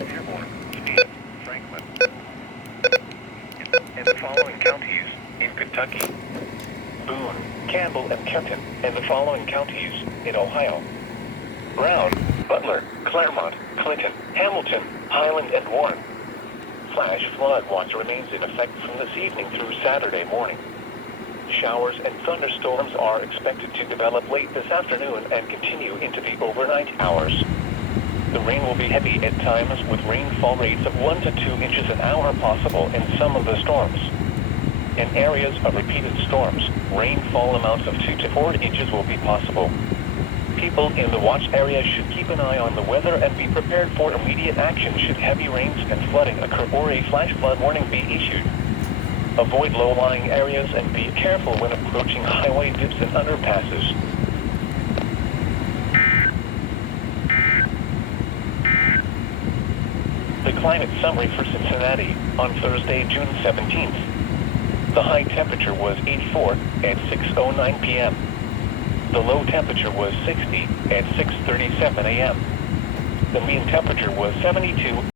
Dearborn, Steve, Franklin, and the following counties in Kentucky. Boone, Campbell, and Kenton, and the following counties in Ohio. Brown, Butler, Claremont, Clinton, Hamilton, Highland, and Warren. Flash flood watch remains in effect from this evening through Saturday morning. Showers and thunderstorms are expected to develop late this afternoon and continue into the overnight hours. The rain will be heavy at times with rainfall rates of 1 to 2 inches an hour possible in some of the storms. In areas of repeated storms, rainfall amounts of 2 to 4 inches will be possible. People in the watch area should keep an eye on the weather and be prepared for immediate action should heavy rains and flooding occur or a flash flood warning be issued. Avoid low-lying areas and be careful when approaching highway dips and underpasses. The climate summary for Cincinnati on Thursday, June 17th. The high temperature was 84 at 6:09 p.m. The low temperature was 60 at 6:37 a.m. The mean temperature was 72